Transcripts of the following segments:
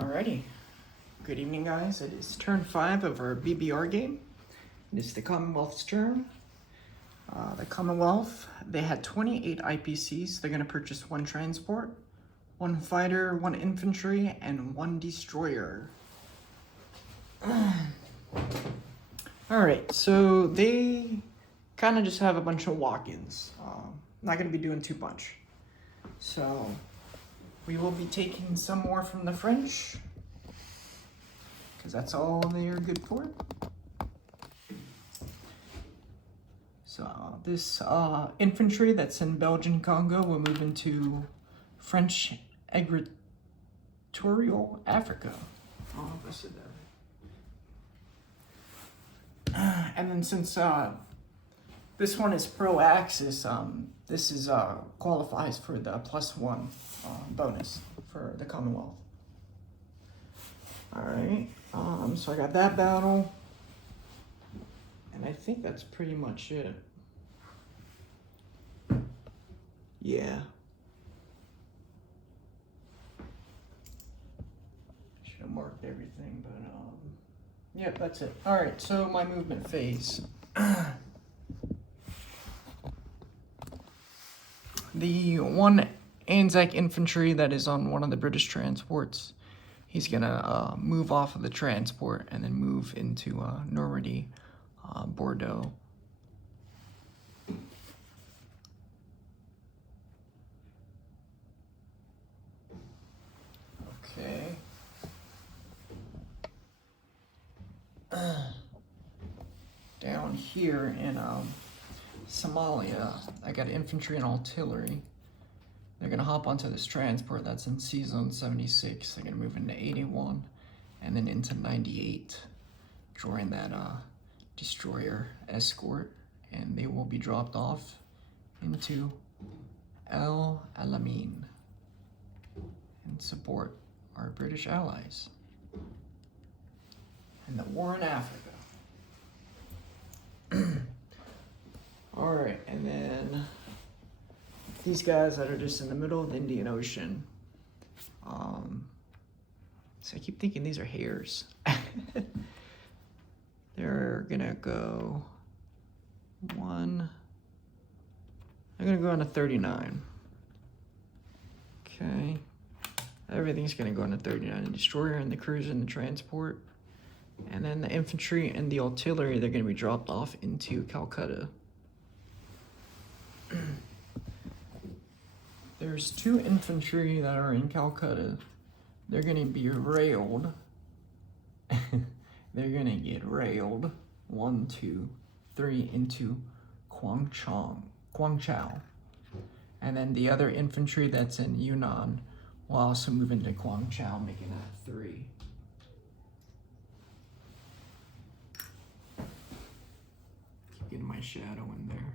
Alrighty. Good evening, guys. It is turn 5 of our BBR game. It is the Commonwealth's turn. The Commonwealth, they had 28 IPCs. They're going to purchase 1 transport, 1 fighter, 1 infantry, and 1 destroyer. Alright, so they kind of just have a bunch of walk-ins. Not going to be doing too much. So we will be taking some more from the French, because that's all they are good for. So this infantry that's in Belgian Congo will move into French Equatorial Africa. Oh, I said that right. And then since this one is pro-axis, this is qualifies for the +1 bonus for the Commonwealth. Alright, so I got that battle, and I think that's pretty much it. Yeah. Should have marked everything, but yep, that's it. Alright, so my movement phase. The 1 Anzac infantry that is on one of the British transports, he's gonna move off of the transport and then move into Normandy, Bordeaux. Okay. Down here in Somalia, I got infantry and artillery. They're gonna hop onto this transport that's in C Zone 76. They're gonna move into 81 and then into 98 during that destroyer escort, and they will be dropped off into El Alamein and support our British allies in the war in Africa. Alright, and then these guys that are just in the middle of the Indian Ocean. So I keep thinking these are hares. They're gonna go they're gonna go on a 39. Okay. Everything's gonna go on a 39. The destroyer and the cruiser and the transport. And then the infantry and the artillery, they're gonna be dropped off into Calcutta. There's 2 infantry that are in Calcutta. They're gonna be railed. They're gonna get railed 1, 2, 3 into Kweichow. And then the other infantry that's in Yunnan will also move into Kweichow, making that 3. Keep getting my shadow in there.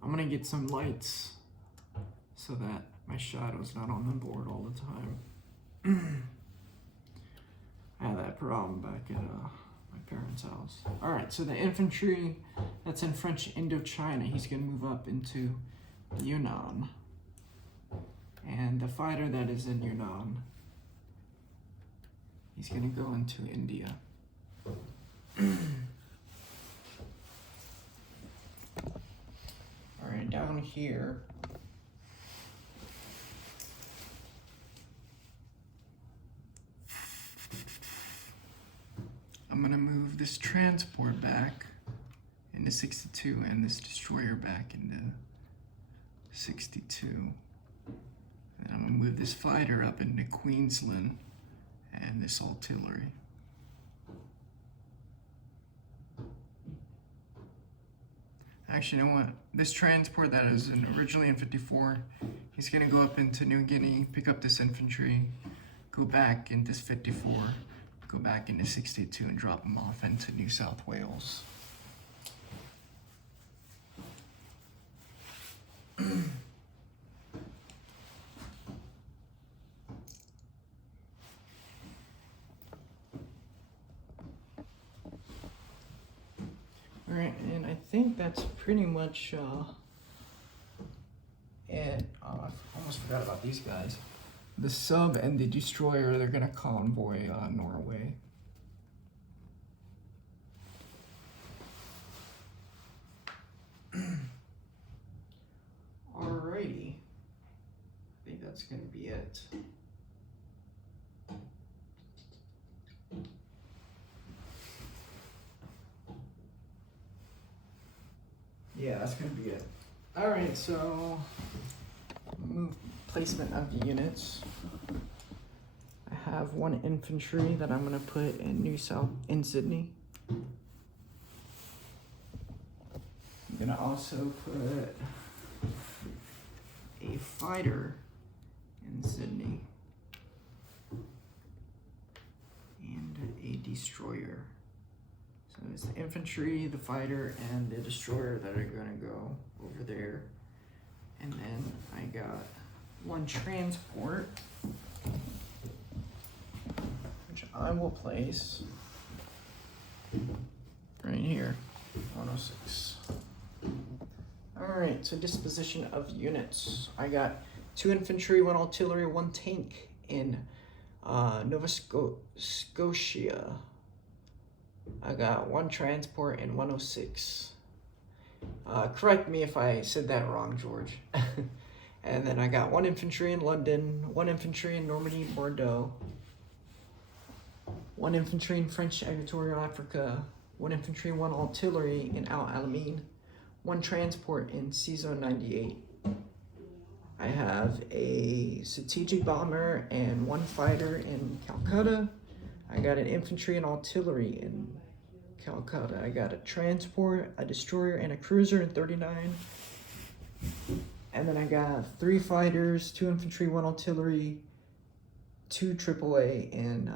I'm gonna get some lights so that my shadow's not on the board all the time. I had that problem back at my parents' house. Alright, so the infantry that's in French Indochina, he's gonna move up into Yunnan. And the fighter that is in Yunnan, he's gonna go into India. Alright, down here, I'm gonna move this transport back into 62 and this destroyer back into 62. And I'm gonna move this fighter up into Queensland and this artillery. Actually, you know what? This transport that is originally in 54, he's gonna go up into New Guinea, pick up this infantry, go back into 54, go back into 62 and drop him off into New South Wales. Alright, and I think that's pretty much it. I almost forgot about these guys. the sub and the destroyer, they're gonna convoy Norway. Alrighty. I think that's gonna be it. Yeah, that's gonna be it. Alright, so move placement of the units. I have one infantry that I'm gonna put in Sydney. I'm gonna also put a fighter in Sydney and a destroyer. So it's the infantry, the fighter, and the destroyer that are gonna go over there. And then I got one transport, which I will place right here, 106. Alright, so disposition of units. I got 2 infantry, 1 artillery, 1 tank in Nova Scotia. I got 1 transport in 106. Correct me if I said that wrong, George. And then I got 1 infantry in London, 1 infantry in Normandy, Bordeaux, 1 infantry in French Equatorial Africa, 1 infantry, 1 artillery in Al Alamein, 1 transport in C-Zone 98. I have a strategic bomber and 1 fighter in Calcutta. I got an infantry and artillery in Calcutta. I got a transport, a destroyer, and a cruiser in 39. And then I got 3 fighters, 2 infantry, 1 artillery, 2 AAA in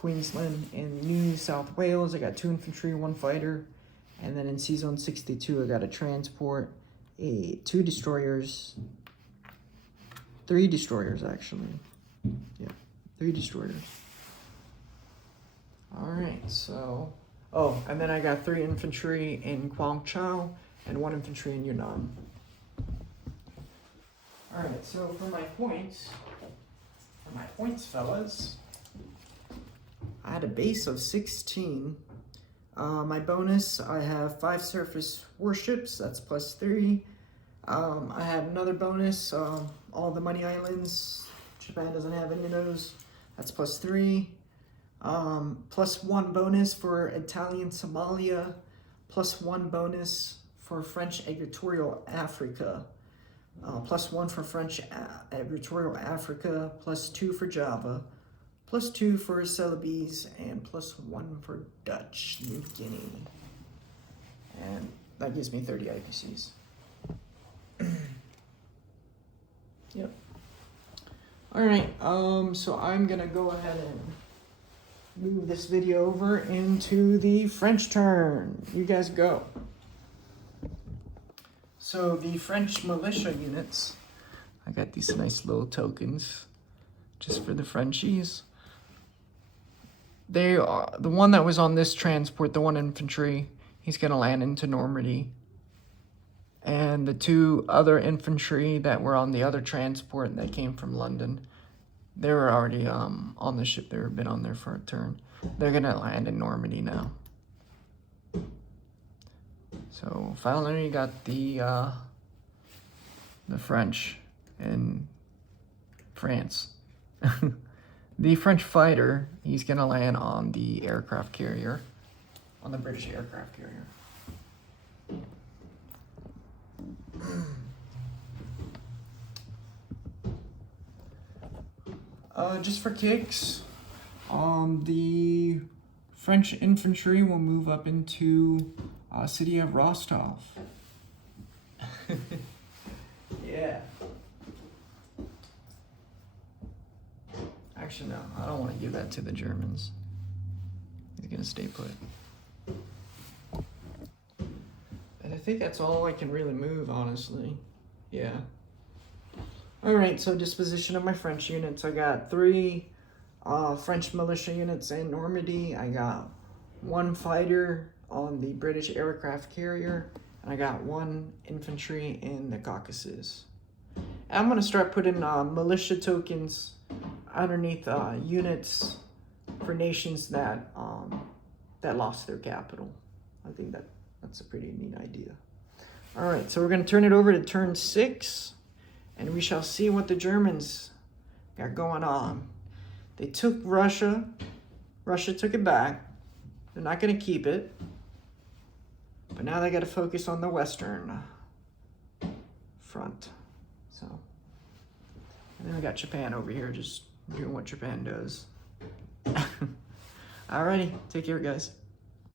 Queensland. In New South Wales, I got 2 infantry, 1 fighter. And then in C-Zone 62, I got a transport, 2 destroyers, 3 destroyers actually. Yeah, 3 destroyers. Alright, so, and then I got 3 infantry in Kweichow and 1 infantry in Yunnan. Alright, so for my points, fellas, I had a base of 16. My bonus, I have 5 surface warships, that's +3. I had another bonus, all the money islands. Japan doesn't have any of those, that's +3. +1 bonus for Italian Somalia, +1 bonus for French Equatorial Africa, +1 for French Equatorial Africa, +2 for Java, +2 for Celebes, and +1 for Dutch New Guinea. And that gives me 30 IPCs. Yep. Alright, so I'm gonna go ahead and move this video over into the French turn. You guys go. So the French militia units, I got these nice little tokens just for the Frenchies. They are the one that was on this transport, the 1 infantry, he's gonna land into Normandy. And the 2 other infantry that were on the other transport that came from London, they were already on the ship. They've been on there for a turn. They're gonna land in Normandy now. So finally got the French in France. The French fighter, he's gonna land on the aircraft carrier, on the British aircraft carrier. Just for kicks, the French infantry will move up into city of Rostov. Yeah. Actually, no, I don't want to give that to the Germans. He's gonna stay put. And I think that's all I can really move, honestly. Yeah. Alright, so disposition of my French units. I got 3 French militia units in Normandy. I got 1 fighter on the British aircraft carrier. And I got 1 infantry in the Caucasus. I'm gonna start putting militia tokens underneath units for nations that that lost their capital. I think that's a pretty neat idea. All right, so we're gonna turn it over to turn 6, and we shall see what the Germans got going on. They took Russia. Russia took it back. They're not gonna keep it. But now they got to focus on the Western front. So, and then we got Japan over here just doing what Japan does. Alrighty, take care, guys.